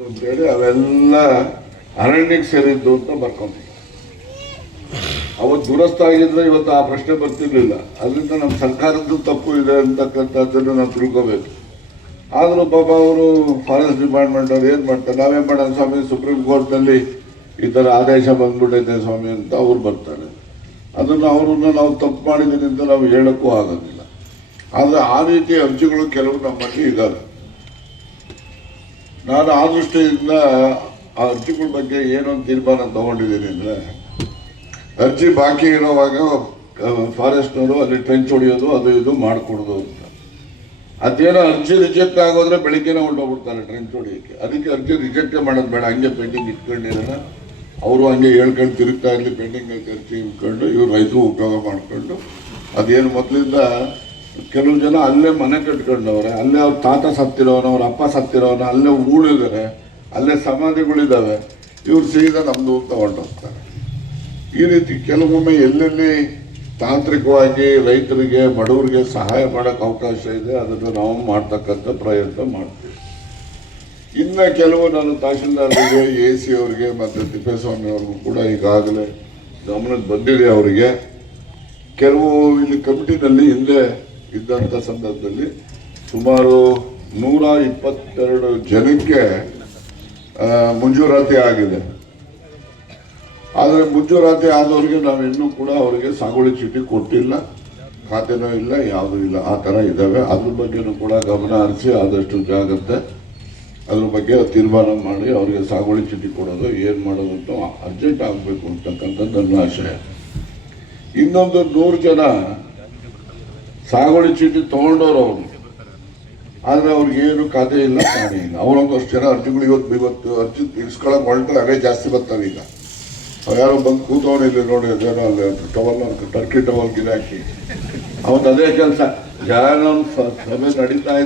ಅಂತೇಳಿ ಅವೆಲ್ಲ ಅರಣ್ಯಕ್ಕೆ ಸೇರಿದ್ದು ಅಂತ ಬರ್ಕೊಂತೀವಿ. ಅವತ್ತು ದುರಸ್ತ ಆಗಿದ್ರೆ ಇವತ್ತು ಆ ಪ್ರಶ್ನೆ ಬರ್ತಿರ್ಲಿಲ್ಲ. ಅದರಿಂದ ನಮ್ಮ ಸರ್ಕಾರದ್ದು ತಪ್ಪು ಇದೆ ಅಂತಕ್ಕಂಥದ್ದನ್ನು ನಾವು ತಿಳ್ಕೋಬೇಕು. ಆದರೂ ಪಾಪ ಅವರು ಫಾರೆಸ್ಟ್ ಡಿಪಾರ್ಟ್ಮೆಂಟ್ ಅವ್ರು ಏನು ಮಾಡ್ತಾರೆ, ನಾವೇನು ಮಾಡೋಣ ಸ್ವಾಮಿ, ಸುಪ್ರೀಂ ಕೋರ್ಟ್ನಲ್ಲಿ ಈ ಥರ ಆದೇಶ ಬಂದ್ಬಿಟ್ಟೈತೆ ಸ್ವಾಮಿ ಅಂತ ಅವ್ರು ಬರ್ತಾರೆ. ಅದನ್ನು ಅವ್ರನ್ನ ನಾವು ತಪ್ಪು ಮಾಡಿದ್ದೀನಿ ಅಂತ ನಾವು ಹೇಳೋಕ್ಕೂ ಆಗೋದಿಲ್ಲ. ಆದರೆ ಆ ರೀತಿ ಅರ್ಜಿಗಳು ಕೆಲವು ನಮ್ಮಲ್ಲಿ ಇದ್ದಾವೆ. ನಾನು ಆ ದೃಷ್ಟಿಯಿಂದ ಆ ಅರ್ಜಿಗಳ ಬಗ್ಗೆ ಏನೊಂದು ತೀರ್ಮಾನ ತಗೊಂಡಿದ್ದೀನಿ ಅಂದರೆ, ಅರ್ಜಿ ಬಾಕಿ ಇರೋವಾಗ ಫಾರೆಸ್ಟ್ನವರು ಅಲ್ಲಿ ಟ್ರೆಂಚ್ ಹೊಡೆಯೋದು ಅದು ಇದು ಮಾಡಿಕೊಡೋದು ಅಂತ. ಅದೇನೋ ಅರ್ಜಿ ರಿಜೆಕ್ಟ್ ಆಗೋದ್ರೆ ಬೆಳಿಗ್ಗೆನೇ ಹೊರಟೋಗ್ಬಿಡ್ತಾರೆ ಟ್ರೆಂಚ್ ಹೊಡೆಯೋಕ್ಕೆ. ಅದಕ್ಕೆ ಅರ್ಜಿ ರಿಜೆಕ್ಟೇ ಮಾಡೋದು ಬೇಡ, ಹಂಗೆ ಪೆಂಡಿಂಗ್ ಇಟ್ಕೊಂಡಿರೋಣ. ಅವರು ಹಂಗೆ ಹೇಳ್ಕೊಂಡು ತಿರುಗ್ತಾ ಇರಲಿ, ಪೆಂಡಿಂಗ್ ಅರ್ಜಿ ಇಟ್ಕೊಂಡು ಇವ್ರು ರೈತರು ಉಪಯೋಗ ಮಾಡಿಕೊಂಡು. ಅದೇನು ಮೊದಲಿಂದ ಕೆಲವು ಜನ ಅಲ್ಲೇ ಮನೆ ಕಟ್ಕೊಂಡವ್ರೆ, ಅಲ್ಲೇ ಅವ್ರ ತಾತ ಸತ್ತಿರೋನು, ಅವ್ರ ಅಪ್ಪ ಸತ್ತಿರೋನು, ಅಲ್ಲೇ ಊಳಿದ್ದಾರೆ, ಅಲ್ಲೇ ಸಮಾಧಿಗಳಿದ್ದಾವೆ. ಇವ್ರು ಸೀದಾ ನಮ್ಮದು ಅಂತ ಹೊರಟೋಗ್ತಾರೆ. ಈ ರೀತಿ ಕೆಲವೊಮ್ಮೆ ಎಲ್ಲೆಲ್ಲಿ ತಾಂತ್ರಿಕವಾಗಿ ರೈತರಿಗೆ ಬಡವರಿಗೆ ಸಹಾಯ ಮಾಡೋಕ್ಕೆ ಅವಕಾಶ ಇದೆ, ಅದನ್ನು ನಾವು ಮಾಡ್ತಕ್ಕಂಥ ಪ್ರಯತ್ನ ಮಾಡ್ತೀವಿ. ಇನ್ನು ಕೆಲವು ನಾನು ತಹಶೀಲ್ದಾರ್ರಿಗೆ, AC ಅವರಿಗೆ ಮತ್ತು ತಿಪ್ಪೇಸ್ವಾಮಿ ಅವ್ರಿಗೂ ಕೂಡ ಈಗಾಗಲೇ ಗಮನಕ್ಕೆ ಬಂದಿದೆ. ಅವರಿಗೆ ಕೆಲವು ಇಲ್ಲಿ ಕಮಿಟಿನಲ್ಲಿ ಹಿಂದೆ ಇದ್ದಂಥ ಸಂದರ್ಭದಲ್ಲಿ ಸುಮಾರು 122 ಜನಕ್ಕೆ ಮಂಜೂರಾತಿ ಆಗಿದೆ. ಆದರೆ ಮಂಜೂರಾತಿ ಆದವ್ರಿಗೆ ನಾವು ಇನ್ನೂ ಕೂಡ ಅವರಿಗೆ ಸಾಗುವಳಿ ಚೀಟಿ ಕೊಟ್ಟಿಲ್ಲ, ಖಾತೆನೂ ಇಲ್ಲ, ಯಾವುದೂ ಇಲ್ಲ. ಆ ಥರ ಇದ್ದಾವೆ. ಅದ್ರ ಬಗ್ಗೆನೂ ಕೂಡ ಗಮನ ಹರಿಸಿ ಆದಷ್ಟು ಜಾಗ್ರತೆ ಅದ್ರ ಬಗ್ಗೆ ತೀರ್ಮಾನ ಮಾಡಿ ಅವರಿಗೆ ಸಾಗುವಳಿ ಚೀಟಿ ಕೊಡೋದು ಏನು ಮಾಡೋದು ಅಂತ ಅರ್ಜೆಂಟ್ ಆಗಬೇಕು ಅಂತಕ್ಕಂಥದ್ದು ನನ್ನ ಆಶಯ. ಇನ್ನೊಂದು 100 ಜನ ಸಾಗುವಳಿ ಚೀಟಿ ತೊಗೊಂಡವ್ರು ಅವರು, ಆದರೆ ಅವ್ರಿಗೇನು ಖಾತೆ ಇಲ್ಲ, ಕಾಣೆ ಇಲ್ಲ. ಅವರೊಂದಷ್ಟು ಜನ ಅರ್ಜಿಗಳು ಇವತ್ತು ಅರ್ಜಿ ಇಸ್ಕೊಳಕ್ಕೆ ಹೊರಟ್ರೆ ಅವೇ ಜಾಸ್ತಿ ಬರ್ತಾವೆ. ಈಗ ಯಾರೋ ಬಂದು ಕೂತವನಿಲ್ಲ ನೋಡಿ, ಅದೇನೋ ಅಲ್ಲಿ ಟವಲ್ ಟರ್ಕಿ ಟವಲ್ ಗಿರಾಕಿ ಅವತ್ತು ಅದೇ ಕೆಲಸ. ಯಾರೋ ಸಭೆ ನಡೀತಾ ಇದೆ.